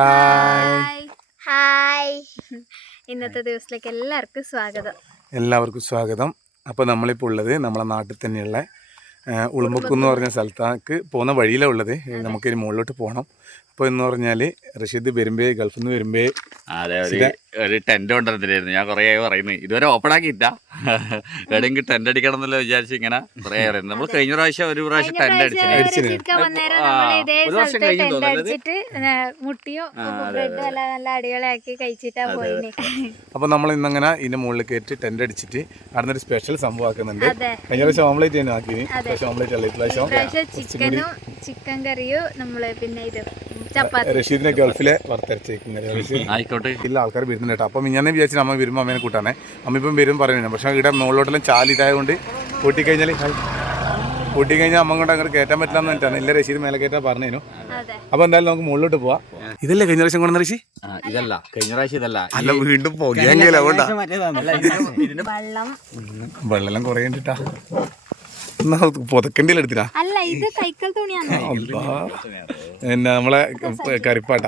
Hi hi ഇന്നത്തെ ദിവസത്തിലേക്ക് എല്ലാവർക്കും സ്വാഗതം. എല്ലാവർക്കും സ്വാഗതം. അപ്പോൾ നമ്മളിപ്പോൾ ഉള്ളത് നമ്മളെ നാട്ടിൽ തന്നെയുള്ള ഉളുമ്പക്കുന്ന് പറഞ്ഞ സ്ഥലത്തേക്ക് പോകുന്ന വഴിയിലാണ് ഉള്ളത്. നമുക്ക് ഇനി മുകളിലോട്ട് പോകണം അപ്പോൾ എന്ന് പറഞ്ഞാൽ റഷീദ് വരുമ്പേ ഗൾഫിൽ നിന്ന് വരുമ്പേ അതെ ഒരു ഒരു ടെന്റ് കൊണ്ടുവന്നിട്ടായിരുന്നു ഞാൻ കുറേ ആയി പറയുന്നത് ഇതുവരെ ഓപ്പൺ ആക്കിയില്ല. എവിടെയെങ്കിലും ടെന്റ് അടിക്കണം എന്നല്ലോ വിചാരിച്ച് ഇങ്ങനെ കുറേ പറയുന്നത് നമ്മൾ കഴിഞ്ഞ പ്രാവശ്യം ഒരു പ്രാവശ്യം ടെന്റ്. അടിച്ചിട്ട് അപ്പൊ മുട്ടിയോ ബ്രെഡും എല്ലാം നല്ല അടിപൊളിയാക്കി കഴിച്ചിട്ടാ പോയിന്. അപ്പോൾ നമ്മൾ ഇന്നങ്ങനെ ഇതിന്റെ മുകളിൽ കയറ്റി ടെന്റ് അടിച്ചിട്ട് അവിടെ ഒരു സ്പെഷ്യൽ സംഭവം ആക്കുന്നുണ്ട്. കഴിഞ്ഞ പ്രാവശ്യം ഓംലേറ്റ് തന്നെ ആക്കി പക്ഷേ ഓംലേറ്റ് അല്ല ഇപ്രാവശ്യം ചിക്കനും. ചിക്കൻ കറിയും നമ്മൾ പിന്നെ ഇത് റഷീദിനെ ഗൾഫിലെ ആയിക്കോട്ടെ. ഇല്ല ആൾക്കാർ വരുന്നുണ്ട് കേട്ടോ. അപ്പം ഇങ്ങനെ വിചാരിച്ചു അമ്മ വരുമ്പോൾ അമ്മേനെ കൂട്ടാനേ. അമ്മ ഇപ്പം വരും പറയുന്നു പക്ഷേ ഇവിടെ മുകളിലോട്ടെല്ലാം ചാലിതായതുകൊണ്ട് കൂട്ടിക്കഴിഞ്ഞാൽ കൂട്ടിക്കഴിഞ്ഞാൽ അമ്മ കൊണ്ട് അങ്ങോട്ട് കയറ്റാൻ പറ്റില്ല എന്ന് പറഞ്ഞിട്ടാണ്. ഇല്ല റഷീദ് മേലെ കയറ്റാൻ പറഞ്ഞു അപ്പൊ എന്തായാലും നമുക്ക് മുകളിലോട്ട് പോവാം. ഇതല്ലേ കഴിഞ്ഞ പ്രാവശ്യം കൊണ്ടുവന്ന ഋഷി ഇതല്ല. കഴിഞ്ഞ പ്രാവശ്യം ഇതല്ല. അല്ല വീണ്ടും പോകും വെള്ളം. കൊറേ എടുത്തിട്ടാ അല്ല ഇത് കൈക്കൽ തുണിയാണ്. അല്ലാ. പിന്നെ നമ്മളെ കരിപ്പാട്ട.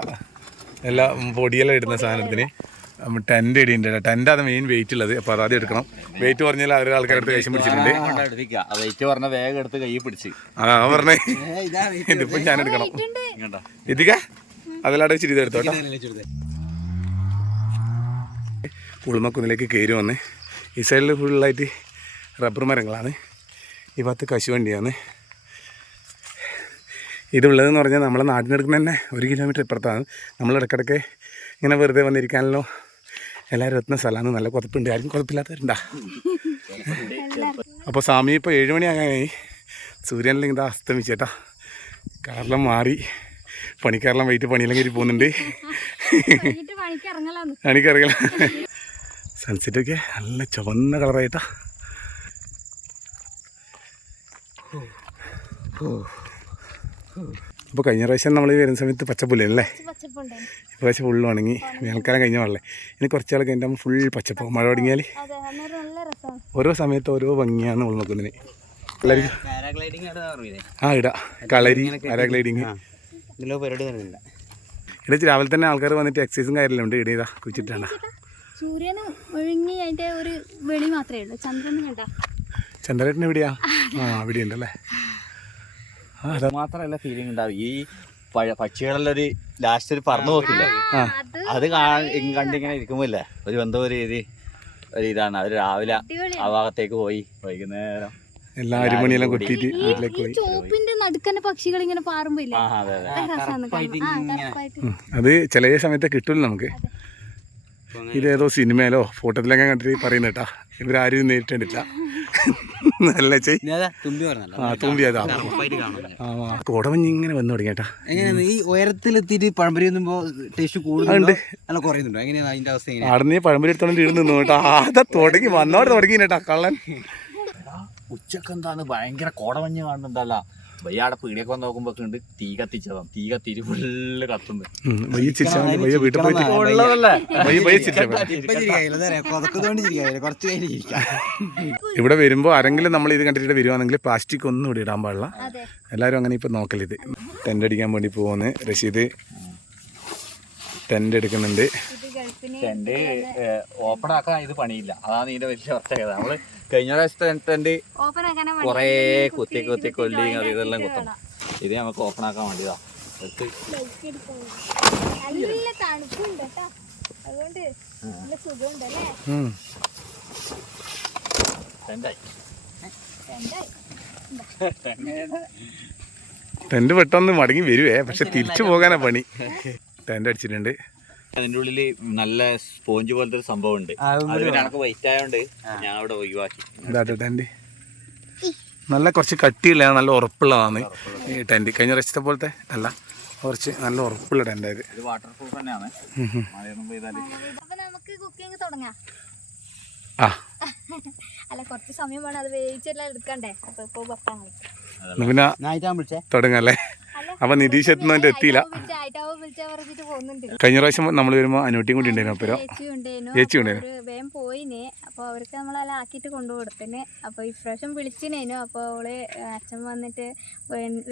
എല്ലാം പൊടിയെല്ലാം ഇടുന്ന സാധനത്തിന് ടെന്റ് ഇടിയുണ്ട് ടെന്റ് ആണ് മെയിൻ വെയിറ്റ് ഉള്ളത്. അപ്പോൾ അതാദ്യം എടുക്കണം. വെയിറ്റ് പറഞ്ഞാൽ അവർ ആൾക്കാരുടെ കൈശം പിടിച്ചിട്ടുണ്ട്. വെയിറ്റ് പറഞ്ഞ വേഗം എടുത്ത് കൈ പിടിച്ച്. ആ പറഞ്ഞേ. ഇതിപ്പോ ഞാൻ എടുക്കണം ഇതിക അതിലാടെ വെച്ചിട്ട് ഇത് എടുത്തോട്ടോ ഉളുമക്കുന്നിലേക്ക് കയറി വന്ന്. ഈ സൈഡിൽ ഫുള്ളായിട്ട് റബ്ബർ മരങ്ങളാണ്. ഈ ഭാഗത്ത് കശുവണ്ടിയാണ്. ഇതുള്ളതെന്ന് പറഞ്ഞാൽ നമ്മളെ നാട്ടിനെടുക്കുന്ന തന്നെ ഒരു കിലോമീറ്റർ ഇപ്പുറത്താണ്. നമ്മൾ ഇടയ്ക്കിടയ്ക്ക് ഇങ്ങനെ വെറുതെ വന്നിരിക്കാനല്ലോ എല്ലാവരും എത്തുന്ന സ്ഥലമാണ്. നല്ല കുഴപ്പമുണ്ട് ആരും കുഴപ്പമില്ലാത്തവരുണ്ടാ അപ്പോൾ സ്വാമി ഇപ്പോൾ ഏഴ് മണിയാകാനായി. സൂര്യനെല്ലാം ഇതാ അസ്തമിച്ചേട്ടാ. കാറെല്ലാം മാറി പണിക്കാരെല്ലാം വൈകിട്ട് പണിയെല്ലാം കയറി പോകുന്നുണ്ട്. പണിക്കിറങ്ങല. സൺസെറ്റൊക്കെ നല്ല ചുവന്ന കളറായിട്ടാ. അപ്പോൾ കഴിഞ്ഞ പ്രാവശ്യം നമ്മൾ വരുന്ന സമയത്ത് പച്ചപ്പുല്ലല്ലേ ഇപ്രാവശ്യം ഫുള്ള് ഉണങ്ങി. വേനൽക്കാലം കഴിഞ്ഞ വെള്ളേ ഇനി കുറച്ചാൾ കഴിഞ്ഞാൽ ഫുൾ പച്ചപ്പ് മഴ തുടങ്ങിയാൽ അതെ. നല്ല രസമാണ് ഓരോ സമയത്ത് ഓരോ ഭംഗിയാണ് നമ്മൾ നോക്കുന്നതിന്. പാരാഗ്ലൈഡിംഗ് ആണ് അറിയില്ലേ ആ ഇടാ. കളരി പാരാഗ്ലൈഡിങ് ഇടച്ച് ഇവിടെ രാവിലെ തന്നെ ആൾക്കാർ വന്നിട്ട് എക്സസൈസും കാര്യമെല്ലാം ഉണ്ട്. ഇടയിതാ കുച്ചിട്ടാണ് സൂര്യന് ഒഴുങ്ങി അതിന്റെ ഒരു വെളി മാത്രമേ ഉള്ളൂ. ചന്ദ്രൻ കണ്ട ചന്ദ്രേട്ടൻ എവിടെയാ? ആ അവിടെ ഉണ്ടല്ലേ മാത്രമല്ല ഫീലിംഗ് ഉണ്ടാവും ഈ പഴ- പക്ഷികളെല്ലാം ഒരു ലാസ്റ്റ് ഒരു പറന്നു പോക്കില്ല? അത് കണ്ടിങ്ങനെ ഇരിക്കുമ്പോല്ലേ ഒരു എന്തോ ഒരു രീതി ഒരു ഇതാണ്. അത് രാവിലെ ആ ഭാഗത്തേക്ക് പോയി വൈകുന്നേരം എല്ലാ അരിമണിയെല്ലാം കൊട്ടിയിട്ട് വീട്ടിലേക്ക് പോയി. ചോപ്പിന്റെ നടുക്കന്നെ പക്ഷികൾ ഇങ്ങനെ അതെ ചില സമയത്തെ കിട്ടില്ല നമുക്ക്. ഇതേതോ സിനിമയിലോ ഫോട്ടോത്തിലൊക്കെ കണ്ടിട്ട് പറയുന്ന കേട്ടാ ഇവരാരും നേരിട്ടിട്ടില്ല. നല്ല ചെയ് തുമ്പി ആ കോടമഞ്ഞ് ഇങ്ങനെ വന്നു തുടങ്ങി കേട്ടാ എങ്ങനെയാണ്? ഈ ഉയരത്തിലെത്തിയിട്ട് പഴംപരി ടേസ്റ്റ് കൂടുതലുണ്ട് അല്ല കുറയുന്നുണ്ടോ? എങ്ങനെയാണ് അതിന്റെ അവസ്ഥ എങ്ങനെയാ? പഴംപരി എടുത്തോണ്ട് ഇരുന്ന് നിന്നു കേട്ടാ. അതാ തുടങ്ങി വന്നോടെ തുടങ്ങി കേട്ടാ കള്ളൻ. ഉച്ചയ്ക്ക് എന്താണ് ഭയങ്കര കോടമഞ്ഞ് കാണുന്നുണ്ടല്ല. വയ്യാടെ പീടിയൊക്കെ വന്ന് നോക്കുമ്പോ ഉണ്ട് തീ കത്തിച്ചതാണ് തീ കത്തിര് ഫുള്ള് കത്തുന്നു വയ്യ വയ്യ വയ്യ വയ്യ ഇവിടെ വരുമ്പോ ആരെങ്കിലും നമ്മൾ ഇത് കണ്ടിട്ട് വരുവാണെങ്കിൽ പ്ലാസ്റ്റിക് ഒന്നും ഇവിടെ ഇടാൻ പാടില്ല. എല്ലാരും എല്ലാവരും അങ്ങനെ ഇപ്പൊ നോക്കലിത് ടെന്റ് അടിക്കാൻ വേണ്ടി പോകുന്നു റഷീദ് ടെന്റ് എടുക്കുന്നുണ്ട്. ടെന്റ് ഓപ്പൺ ആക്കാൻ ഇത് പണിയില്ല. അതാണ് ഇതിന്റെ വലിയ പ്രത്യേകത. നമ്മൾ കഴിഞ്ഞ പ്രാവശ്യത്തെ ടെന്റ് ഓപ്പൺ ആക്കാനാ കൊറേ കുത്തി കുത്തി കൊല്ലി അത് ഇതെല്ലാം കുത്തണം ഇത് നമുക്ക് ഓപ്പൺ ആക്കാൻ വേണ്ടിയതാ ടെന്റ് നല്ല തണുപ്പുണ്ട് കേട്ടോ. അതുകൊണ്ട് നല്ല സുഖമുണ്ട് അല്ലേ എന്തായി പെട്ടെന്ന് മടങ്ങി വരുവേ. പക്ഷെ തിരിച്ചു പോകാനാ പണി. ടെന്റ് അടിച്ചിട്ടുണ്ട്. അതിന്റെ ഉള്ളിൽ നല്ല സ്പോഞ്ച് പോലത്തെ ഒരു സംഭവം ഉണ്ട് എനിക്ക് വൈറ്റ് ആയതുകൊണ്ട് ഞാൻ അവിടെ ഒഴിവാക്കി. നല്ല കുറച്ച് കട്ടിയില്ല നല്ല ഉറപ്പുള്ളതാണ് ഈ ടെന്റ് കഴിഞ്ഞ പ്രാവശ്യത്തെ പോലത്തെ അല്ല കുറച്ച് നല്ല ഉറപ്പുള്ള ടെന്റായത് ഇത്. വാട്ടർ പ്രൂഫ് തന്നെയാണ്. നമുക്ക് കുക്കിംഗ് തുടങ്ങാം. ആ. അല്ല കുറച്ച് സമയം വേണം. അത് വേവിച്ചെല്ലാം എടുക്കണ്ടേ? അപ്പൊ ഇപ്പൊ തുടങ്ങല്ലേ അപ്പൊ നിതീഷ് എത്തുന്നതിന്റെ എത്തിയില്ല. കഴിഞ്ഞ പ്രാവശ്യം നമ്മൾ വരുമ്പോ അനുട്ടിയും കൂടി ഉണ്ടായിരുന്നു അപ്പുറം ചേച്ചി ഉണ്ടായിരുന്നു. അപ്പൊ വേഗം പോയിന്. അപ്പൊ അവർക്ക് നമ്മളെല്ലാം ആക്കിയിട്ട് കൊണ്ടുകൊടുത്തിന്. അപ്പോൾ ഇപ്രാവശ്യം വിളിച്ചിനേനു. അപ്പോൾ അവൾ അച്ഛൻ വന്നിട്ട്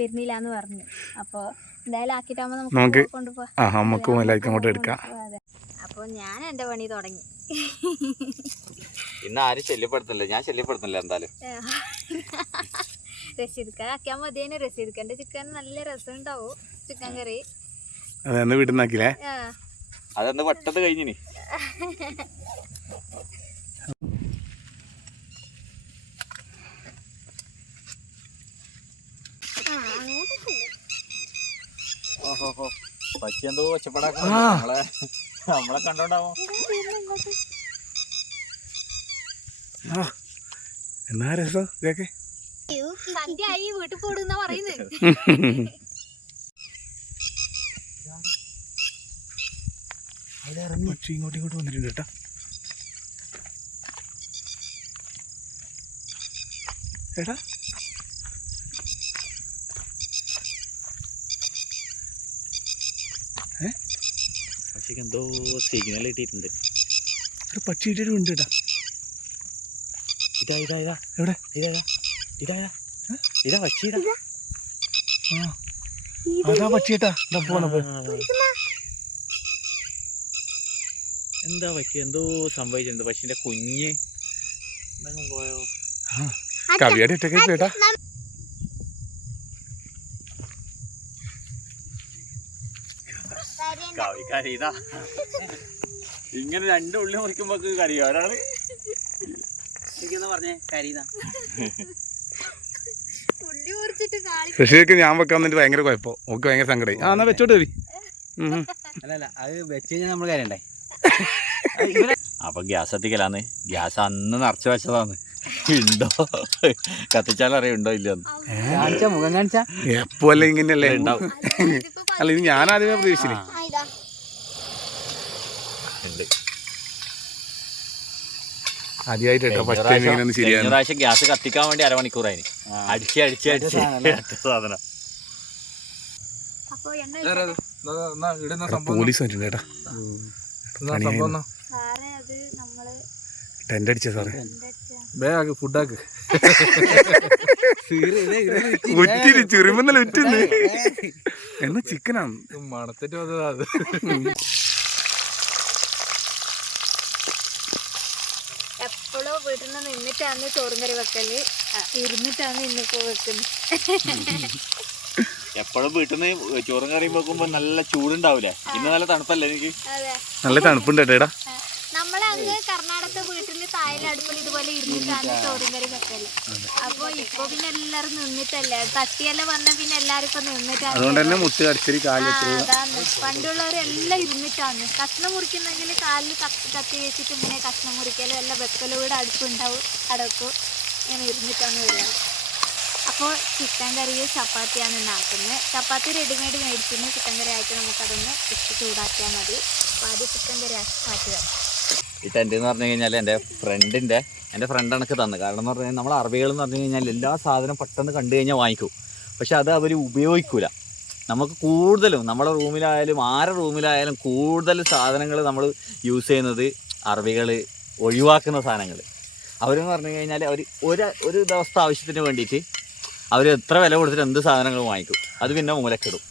വരുന്നില്ല എന്ന് പറഞ്ഞു. അപ്പോൾ എന്തായാലും നമുക്ക് ആ നമുക്കും എല്ലാവർക്കും അങ്ങോട്ട് എടുക്കാം. അപ്പോൾ ഞാൻ പണി തുടങ്ങി. ഇന്ന് ആരും ശല്യപ്പെടുത്തില്ല ഞാൻ ശല്യപ്പെടുത്തില്ല എന്തായാലും. റഷീദ്ക്ക ആക്കിയാൽ മതിയേനെ റഷീദ്ക്കന്റെ ചിക്കൻ നല്ല രസം ഉണ്ടാവും ചിക്കൻ കറി. അതെന്ന് വീട്ടിൽ നിന്നാക്കില്ലേ ആ. അതെന്ന് പെട്ടെന്ന് കഴിഞ്ഞിനി? ഓഹോ പറ്റിയെന്തോ ഒച്ചപ്പെടാക്ക നമ്മളെ നമ്മളെ കണ്ടോണ്ടാവോ? എന്നാ രസം? ഇതൊക്കെ? സന്ധ്യ ആയി വീട്ടിൽ പോടുന്ന പറയുന്നത് പക്ഷി ഇങ്ങോട്ട് ഇങ്ങോട്ട് വന്നിട്ടുണ്ട് കേട്ടോ. എടാ. പക്ഷേ എന്തോ സിഗ്നൽ കിട്ടിയിട്ടുണ്ട് ഒരു പക്ഷി ഇട്ടിട്ട് ഉണ്ട് കേട്ടാ. ഇതാ ഇതാ ഇതാ. എവിടെ? ഇതാ ഇതാ. ഇതാ ഇതാ. ഇതാ പക്ഷി ഇതാ. ആ. അതാ പക്ഷി കേട്ടാ എന്താ പക്ഷി എന്തോ സംഭവിച്ചിട്ടുണ്ട്. പക്ഷിന്റെ കുഞ്ഞ്. പോയോ? കവിയുടെ ഇട്ടൊക്കെ കേട്ടാ. കവി കരീതാ ഇങ്ങനെ രണ്ട് ഉള്ളി മുറിക്കുമ്പോ കറിയോ ഒരാൾ പറഞ്ഞേ? കരീതാ. ഋഷിക്ക് ഞാൻ വെക്കാൻ വേണ്ടി ഭയങ്കര കുഴപ്പം. ഓക്ക് ഭയങ്കര സങ്കടം ആ എന്നാ വെച്ചോട്ട് കവി ഉം, ഉം. അല്ല അല്ല അത് വെച്ച് കഴിഞ്ഞാൽ നമ്മൾ കാര്യണ്ടേ അപ്പൊ ഗ്യാസ് എത്തിക്കലാന്ന്. ഗ്യാസ് അന്ന് നിറച്ച് വെച്ചതാന്ന്. ഉണ്ടോ കത്തിച്ചാലറിയ ഉണ്ടോ ഇല്ലെന്ന് കാണിച്ചാ മുഖം കാണിച്ചാ. എപ്പോ അല്ലെ ഇങ്ങനെയല്ലേ? ഉണ്ടാവും അല്ല ഇത് ഞാൻ ആദ്യമേ പ്രതീക്ഷിച്ചില്ലേ ആയിതാ ഉണ്ട് ആദ്യമായിട്ട് കേട്ടോ കഴിഞ്ഞ ഫസ്റ്റ് ടൈം പ്രാവശ്യം- ഇങ്ങനെ കഴിഞ്ഞ ശരിയാണ് പ്രാവശ്യം ഗ്യാസ് കത്തിക്കാൻ വേണ്ടി അരമണിക്കൂറായിന്. അടിച്ച് അടിച്ച് അടിച്ച്. സാധനം? പോലീസ് കേട്ടാ. ടെന്റ് അടിച്ച. സാറേ എന്താ വെച്ചാ ഫുഡാക്ക് ഒറ്റിരി ചെറുമെന്നല്ല ഒറ്റുന്ന് എന്നാ ചിക്കനാണ് മണത്തിട്ട് വന്നതാ അത് എപ്പോഴോ വീട്ടിൽ നിന്ന് നിന്നിട്ടാണ് ചോറും കറി വെക്കൽ. ഇരുന്നിട്ടാണ് ഇന്നിപ്പോ വെക്കുന്നത്. എപ്പോഴും വീട്ടിൽ നിന്ന് ചോറും കറിയും വെക്കുമ്പോ നല്ല ചൂടുണ്ടാവൂലേ? ഇന്ന് നല്ല തണുപ്പല്ലേ എനിക്ക് അതെ. നല്ല തണുപ്പുണ്ട് കേട്ടോ എടാ. നമ്മളെ അങ്ങ് കർണാടക വീട്ടിൽ തായല അടുപ്പിൽ ഇതുപോലെ ഇരുന്നിട്ടാണ് ചോറും കറി വെക്കൽ അപ്പൊ ഇപ്പൊ പിന്നെ എല്ലാരും നിന്നിട്ടല്ലേ? തട്ടിയെല്ലാം വന്ന പിന്നെ എല്ലാരും ഇപ്പൊ നിന്നിട്ടാണ് അതാണ്. പണ്ടുള്ളവരെല്ലാം ഇരുന്നിട്ടാണ്. കഷ്ണം മുറിക്കുന്നെങ്കിൽ കാലിൽ കത്തി കത്തി വെച്ചിട്ട് ഇങ്ങനെ കഷ്ണം മുറിക്കലും എല്ലാം വെക്കലും കൂടെ അടുപ്പുണ്ടാവും അടക്കും. ഇങ്ങനെ ഇരുന്നിട്ടാണ് വരിക. അപ്പോൾ ചിക്കൻ കറി ചപ്പാത്തിയാണ് ഉണ്ടാക്കുന്നത്. ചപ്പാത്തി റെഡിമെയ്ഡ് മേടിച്ചിന് ചിക്കൻ കറി ആയിട്ട് നമുക്കതൊന്ന് ഇട്ട് ചൂടാക്കിയാൽ മതി. അപ്പോൾ ആദ്യം ചിക്കൻ കറി ആക്കി മാറ്റുക. ഈ ടെന്റ് എന്ന് പറഞ്ഞു കഴിഞ്ഞാൽ എന്റെ ഫ്രണ്ടിന്റെ എന്റെ ഫ്രണ്ട് എനിക്ക് തന്നു. കാരണം എന്ന് പറഞ്ഞു കഴിഞ്ഞാൽ നമ്മൾ അറബികൾ എന്ന് പറഞ്ഞു കഴിഞ്ഞാൽ എല്ലാ സാധനവും പെട്ടെന്ന് കണ്ടു കഴിഞ്ഞാൽ വാങ്ങിക്കും. പക്ഷെ അത് അവർ ഉപയോഗിക്കില്ല നമുക്ക് കൂടുതലും നമ്മുടെ റൂമിലായാലും ആരുടെ റൂമിലായാലും കൂടുതൽ സാധനങ്ങൾ നമ്മൾ യൂസ് ചെയ്യുന്നത് അറബികൾ ഒഴിവാക്കുന്ന സാധനങ്ങൾ അവരെന്ന് പറഞ്ഞു കഴിഞ്ഞാൽ അവർ ഒരു ഒരു ദിവസത്തെ ആവശ്യത്തിന് വേണ്ടിയിട്ട് അവർ എത്ര വില കൊടുത്തിട്ട് എന്ത് സാധനങ്ങൾ വാങ്ങിക്കും. അത് പിന്നെ മൂലക്കിടും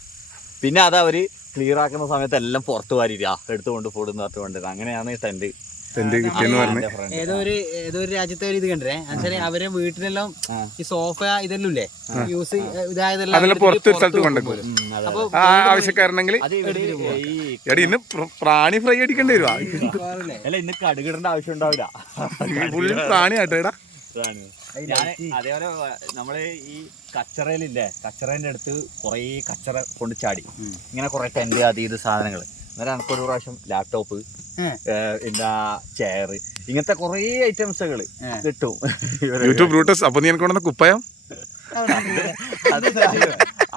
പിന്നെ അത് അവർ ക്ലിയർ ആക്കുന്ന സമയത്ത് എല്ലാം പുറത്ത് വാരിയിട്ട് ആ എടുത്തുകൊണ്ട് പോടുന്ന പറഞ്ഞുകൊണ്ട് അങ്ങനെയാണ് ഈ ടെന്റ് കിട്ടിയെന്ന് പറഞ്ഞു. ഏതോ ഒരു ഏതോ ഒരു രാജ്യത്തെ ഒരു ഇത് കണ്ടേ എന്നുവെച്ചാൽ അവരെ വീട്ടിലെല്ലാം ഈ സോഫ ഇതെല്ലാം ഇല്ലേ യൂസ് ഇതായതെല്ലാം സ്ഥലത്ത് കൊണ്ടുപോകും. ആവശ്യക്കാരനെങ്കിൽ എടി ഇന്ന് പ്രാണി ഫ്രൈ അടിക്കേണ്ടി വരുവാ? അല്ല ഇന്ന് കടുകിടേണ്ട ആവശ്യം ഉണ്ടാവില്ല. പ്രാണി ആട്ടോ എടാ ഇതാണ്. ഞാൻ അതേപോലെ നമ്മൾ ഈ കച്ചറയിലില്ലേ? കച്ചറേന്റെ അടുത്ത് കുറേ കച്ചറ കൊണ്ട് ചാടി. ഇങ്ങനെ കുറെ ടെന്റ് അത് ഇത് സാധനങ്ങൾ അന്നേരം എനിക്കൊരു പ്രാവശ്യം ലാപ്ടോപ്പ്. പിന്നെ ചെയർ ഇങ്ങനത്തെ കുറേ ഐറ്റംസുകൾ. കിട്ടും യൂട്യൂബ് റൂട്ടസ് അപ്പൊ നീ എനിക്ക് കൊണ്ടുവന്ന കുപ്പായം? അത്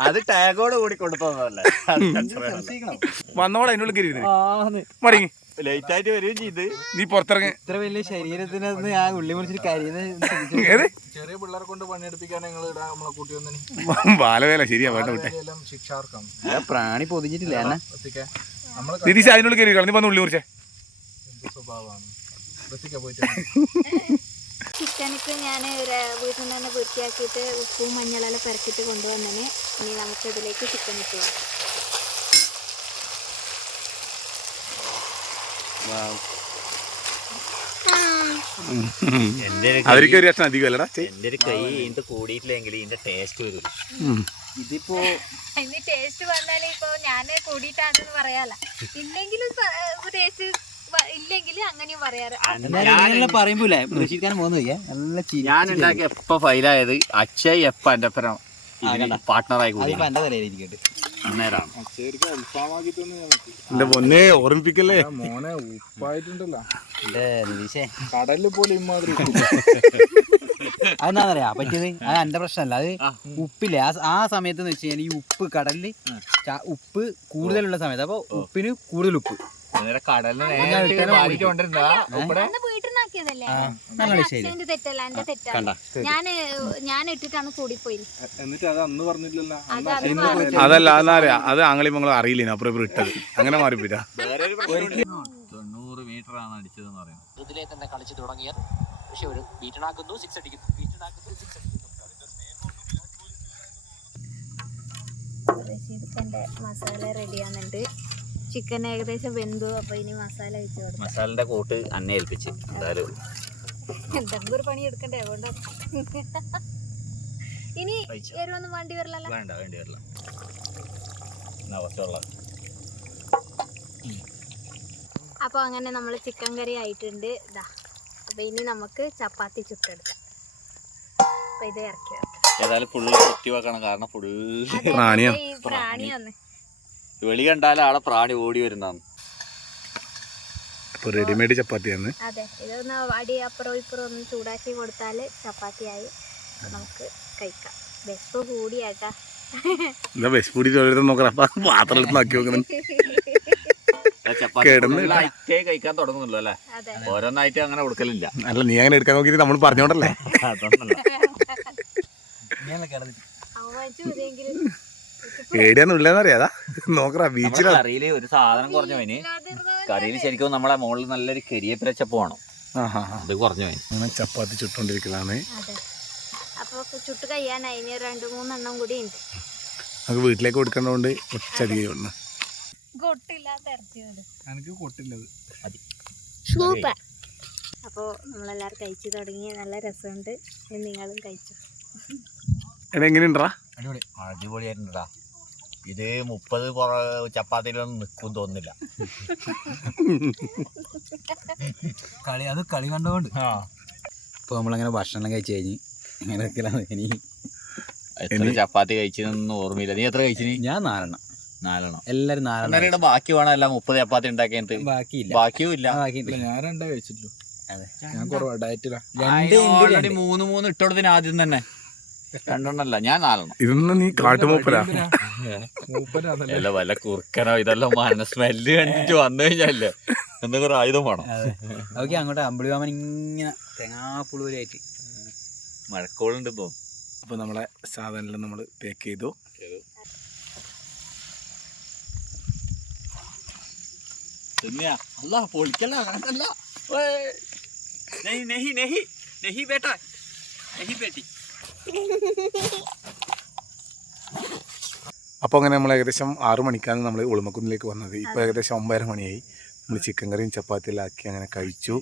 അത് ടാഗോട് കൂടി. ശ്രദ്ധിക്കണം. വന്നോളെ അതിനുള്ളിൽ കയറി ആന്ന്. മടങ്ങി. ലേറ്റ് ആയിട്ട് വരികയും ചെയ്ത്. നീ പുറത്തിറങ്ങി. ഇത്ര വലിയ ശരീരത്തിന് ആ ഉള്ളി മുറിച്ചിട്ട് കരിയുന്നത് ചെറിയ പിള്ളേരെ കൊണ്ട് പണിയെടുപ്പിക്കാൻ ഞങ്ങൾ നമ്മളെ കൂട്ടി വന്നു ബാലവേല ശരിയാ വേണ്ട വിട്ടെ. എല്ലാം ശിക്ഷാർക്കാം പ്രാണി പൊതിഞ്ഞിട്ടില്ല നിതീഷ് അതിനുള്ളിൽ കയറി കളഞ്ഞു വന്ന് ഉള്ളി കുറിച്ചേ എന്ത് സ്വഭാവമാണ്. ചിക്കനൊക്കെ ഞാൻ വീട്ടിൽ നിന്ന് തന്നെ വൃത്തിയാക്കിയിട്ട് ഉപ്പും മഞ്ഞളെല്ലാം പരക്കിട്ട് കൊണ്ടുവന്നതിന് ഇനി നമുക്ക് ഇതിലേക്ക് ചിക്കൻ ഇട്ടു അവർക്ക് ഒരു ലക്ഷം അധികം അല്ലടാ. ചേ. എന്റെ ഒരു കൈ ഇതിന്റെ കൂടിയിട്ടില്ലെങ്കിൽ ഇതിന്റെ ടേസ്റ്റ് വരും. ഇതിപ്പോ ഇനി ടേസ്റ്റ് വന്നാലേ ഇപ്പൊ ഞാൻ കൂടിയിട്ടാണെന്ന് പറയാല ഇല്ലെങ്കിലും ടേസ്റ്റ് ഇല്ലെങ്കിൽ അങ്ങനെയും പറയാറ്. എന്നാലും പറയുമ്പോലേ പ്രതീക്ഷിക്കാൻ പോകുന്നില്ല നല്ല ചിരി ഞാൻ ഉണ്ടാക്കി എപ്പ ഫൈലായത്? അക്ഷയ് എപ്പ എന്റെ ഒപ്പം ഇതിന് പാർട്ട്ണറായി കൂടി അതിപ്പോ എന്റെ തലയിലിരിക്കട്ടെ. എന്റെ പൊന്നെ ഓർമ്മിപ്പിക്കല്ലേ? മോനെ ഉപ്പായിട്ടുണ്ടല്ലോ. കടലിൽ പോലെ ഇമാതിരി അതെന്താന്നറിയാ? പറ്റിയത്? അത് എന്റെ പ്രശ്നമല്ല. അത് ഉപ്പില്ലേ? ആ സമയത്ത് എന്ന് വെച്ച് കഴിഞ്ഞാൽ ഈ ഉപ്പ് കടലിൽ ഉപ്പ് കൂടുതലുള്ള സമയത്ത്. അപ്പൊ ഉപ്പിന് കൂടുതൽ ഉപ്പ്. അതല്ല അതെന്നറിയാ അത് ആങ്ങളിമംഗളം അറിയില്ല? അപ്പുറം ഇപ്പുറം ഇട്ടത്. അങ്ങനെ മാറിപ്പില്ല തൊണ്ണൂറ് മീറ്റർ ആണ് അടിച്ചതെന്ന് പറയുന്നത്. ഇതിലെ തന്നെ കളിച്ചു തുടങ്ങിയത്. പക്ഷെ ഒരു ബീറ്റണാക്കുന്നു സിക്സ് അടിക്കുന്നു. ബീറ്റണാക്കുന്നു സിക്സ് അടിക്കുന്നു. മസാല റെഡിയാകുന്നുണ്ട് ചിക്കൻ ഏകദേശം വെന്തു അപ്പൊ ഇനി മസാല വെച്ച് കൊടുക്കാം. മസാലന്റെ കൂട്ട് അന്നെ ഏൽപ്പിച്ച്. എന്തായാലും എന്തെങ്കിലും ഒരു പണി എടുക്കണ്ടേ? അതുകൊണ്ട് ഇനി. എരിവൊന്നും വേണ്ടി വരില്ലല്ലോ. വേണ്ട വേണ്ടി വരില്ല. അപ്പോൾ അങ്ങനെ നമ്മൾ ചിക്കൻ കറി ആയിട്ടുണ്ട്. ഇതാ അപ്പോൾ ഇനി നമുക്ക് ചപ്പാത്തി ചുട്ടെടുക്കാം. അപ്പോൾ ഇത് ഇറക്കി ഏതായാലും ഫുള്ള് കുത്തി വെക്കണം. കാരണം ഫുള്ള് അതെ, പ്രാണിയാ? വെളി കണ്ടാൽ ആളെ പ്രാണി ഓടി വരുന്നതാണ്. അപ്പൊ റെഡിമെയ്ഡ് ചപ്പാത്തിയാണ്. അതെ ഇതൊന്ന് അടി അപ്പുറം ഇപ്പുറം ഒന്ന് ചൂടാക്കി കൊടുത്താൽ ചപ്പാത്തിയായി. നമുക്ക് കഴിക്കാം. വിശപ്പ് കൂടിയാട്ടാ എന്താ വിശപ്പൂടി ചോദിച്ചു നോക്കണം. അപ്പൊ പാത്രം എടുത്ത് നോക്കി നോക്കുന്നുണ്ട് ചപ്പാത്തി കിടന്ന് full ആയിട്ടേ കഴിക്കാൻ തുടങ്ങുന്നുള്ളൂ അല്ലേ? അതെ. ഓരോന്നായിട്ട് അങ്ങനെ കൊടുക്കലില്ല. അല്ല നീ അങ്ങനെ എടുക്കാൻ നോക്കിയിട്ട് നമ്മൾ പറഞ്ഞോണ്ടല്ലേ? അതൊന്നല്ല ഏടിയാന്നുള്ളതെന്നറിയാതാ നോക്കറാ ബീച്ചിലാ കറിയിൽ ഒരു സാധനം കുറഞ്ഞു പോയിന്. കറിയിൽ ശരിക്കും നമ്മളെ മുകളിൽ നല്ലൊരു കരിയേപ്പിലച്ചപ്പ് വേണം. ആ ഹാ ഹാ അത് കുറഞ്ഞു പോയി അങ്ങനെ ചപ്പാത്തി ചുട്ടോണ്ടിരിക്കലാണ്. അപ്പോൾ ചുട്ട് കഴിയാനായി. ഇനി രണ്ട് മൂന്നെണ്ണം കൂടി ഉണ്ട്. നമുക്ക് വീട്ടിലേക്ക് കൊടുക്കേണ്ടതുകൊണ്ട് കുറച്ചധികം ഉണ്ട് കൊട്ടില്ലാത്ത ഇറച്ചി എനിക്ക് കൊട്ടില്ലത് സൂപ്പർ. അപ്പോൾ നമ്മളെല്ലാവരും കഴിച്ചു തുടങ്ങി. നല്ല രസമുണ്ട്. നിങ്ങളും കഴിച്ചു. എടാ എങ്ങനെയുണ്ടാ? അടിപൊളി. അടിപൊളിയായിട്ടുണ്ടാ ഇത് മുപ്പത് ചപ്പാത്തിയിലൊന്നും നിൽക്കും തോന്നില്ല കളി അത് കളി കണ്ടോണ്ട്. ഇപ്പൊ നമ്മളങ്ങനെ ഭക്ഷണം കഴിച്ചു കഴിഞ്ഞ് അങ്ങനെയൊക്കെയാണ് ഇനി. എത്ര ചപ്പാത്തി കഴിച്ചതെന്ന് ഓർമ്മയില്ല. നീ എത്ര കഴിച്ചു ഞാൻ നാലെണ്ണം. നാലെണ്ണം. എല്ലാരും നാലെണ്ണം ബാക്കി വേണം എല്ലാം മുപ്പത് ചപ്പാത്തി ഉണ്ടാക്കിയിട്ട്. ബാക്കിയില്ല. ബാക്കിയും ഇല്ല ഞാൻ രണ്ടേ കഴിച്ചിട്ടുള്ളൂ. അതെ. ഞാൻ കുറവാ ഡയറ്റിലാ മൂന്ന് മൂന്ന് ഇട്ടോടത്തിന് ആദ്യം തന്നെ. രണ്ടെണ്ണല്ല ഞാൻ നാലെണ്ണം. ഇതൊന്നും നീ കാട്ടുമൂപ്പരാ. അല്ല വല്ല കുറുക്കനോ ഇതെല്ലാം മന സ്മെല്ല് കണ്ടിട്ട് വന്നു കഴിഞ്ഞാലേ എന്തെങ്കിലും ഒരു ആയുധം വേണം. ഓക്കെ അങ്ങോട്ട് അമ്പിളിവാമൻ ഇങ്ങനെ തേങ്ങാപ്പുളൂരായിട്ട് മഴക്കോളുണ്ട് ഇപ്പൊ. അപ്പോൾ നമ്മളെ സാധനം നമ്മൾ പാക്ക് ചെയ്തു. തന്നെയാ അല്ല പൊളിക്കല്ല അങ്ങനല്ല നെഹി നെഹി നെഹി നെഹി ബേട്ട. നെഹി ബേട്ടി. അപ്പോൾ അങ്ങനെ നമ്മൾ ഏകദേശം ആറ് മണിക്കാണ് നമ്മൾ ഉളുമക്കുന്നിലേക്ക് വന്നത്. ഇപ്പോൾ ഏകദേശം ഒമ്പതര മണിയായി. നമ്മൾ ചിക്കൻ കറിയും ചപ്പാത്തിയിലാക്കി ആക്കി അങ്ങനെ കഴിച്ചു.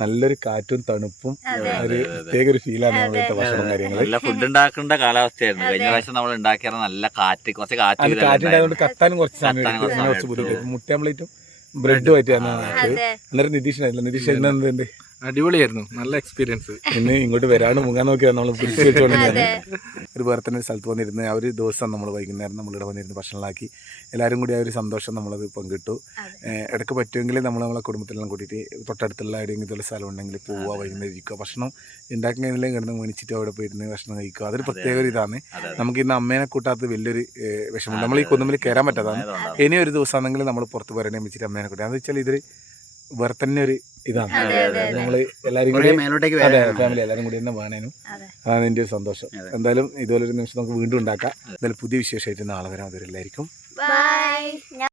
നല്ലൊരു കാറ്റും തണുപ്പും. ഒരു പ്രത്യേക ഒരു ഫീലാണ് നമ്മളിത്തെ ഭക്ഷണം കാര്യങ്ങൾ നല്ല ഫുഡ് ഉണ്ടാക്കേണ്ട കാലാവസ്ഥയായിരുന്നു. കഴിഞ്ഞ പ്രാവശ്യം നമ്മൾ ഉണ്ടാക്കിയത് നല്ല കാറ്റ് കുറച്ച് കാറ്റ് കാറ്റുണ്ടായതുകൊണ്ട് കത്താനും കുറച്ച് സമയം കുറച്ച് ബുദ്ധിമുട്ട്. മുട്ട ബ്രെഡും ആയിട്ടാണ് അന്നേരം നിതീഷിനായില്ല നിതീഷ് അടിപൊളിയായിരുന്നു. നല്ല എക്സ്പീരിയൻസ് ഇന്ന് ഇങ്ങോട്ട് വരാണ്ട് മുങ്ങാൻ നോക്കിയാണ് നമ്മൾ പിടിച്ചു വെച്ചുകൊണ്ടിരുന്നത് ഒരു വേറെ തന്നെ ഒരു സ്ഥലത്ത് വന്നിരുന്ന് ആ ഒരു ദിവസം നമ്മൾ വൈകുന്നേരം നമ്മളിവിടെ വന്നിരുന്ന് ഭക്ഷണമാക്കി എല്ലാവരും കൂടി ആ ഒരു സന്തോഷം നമ്മളത് പങ്കിട്ടു. ഇടയ്ക്ക് പറ്റുമെങ്കിൽ നമ്മൾ നമ്മളെ കുടുംബത്തിലെല്ലാം കൂട്ടിയിട്ട് തൊട്ടടുത്തുള്ള എവിടെയെങ്കിലും ഇതുള്ള സ്ഥലം ഉണ്ടെങ്കിൽ പോവുക വൈകുന്നേരം ഇരിക്കുക. ഭക്ഷണം ഉണ്ടാക്കുന്നതിലെല്ലാം കിടന്ന് മേടിച്ചിട്ട് അവിടെ പോയിരുന്നു ഭക്ഷണം കഴിക്കുക. അതൊരു പ്രത്യേക ഒരു ഇതാണ്. നമുക്ക് ഇന്ന് അമ്മേനെ കൂട്ടാത്ത വലിയൊരു വിഷമം. നമ്മൾ ഈ കുന്നുമ്പിൽ കയറാൻ പറ്റാത്തതാണ്. ഇനി ഒരു ദിവസം ആണെങ്കിൽ നമ്മൾ പുറത്ത് പറയണേ വെച്ചിട്ട് അമ്മേനെ കൂട്ടി. അതെന്ന് വെച്ചാൽ ഇതൊരു വേറെ തന്നെ ഒരു ഇതാണ് ഞങ്ങൾ എല്ലാവരും കൂടി അതെ. ഫാമിലി എല്ലാവരും കൂടി തന്നെ വേണേനും. അതെ. അതാണ് എന്റെ ഒരു സന്തോഷം. എന്തായാലും ഇതുപോലൊരു നിമിഷം നമുക്ക് വീണ്ടും ഉണ്ടാക്കാം. എന്തായാലും പുതിയ വിശേഷമായിട്ട് നാളെ വരാം അതൊരു എല്ലാവർക്കും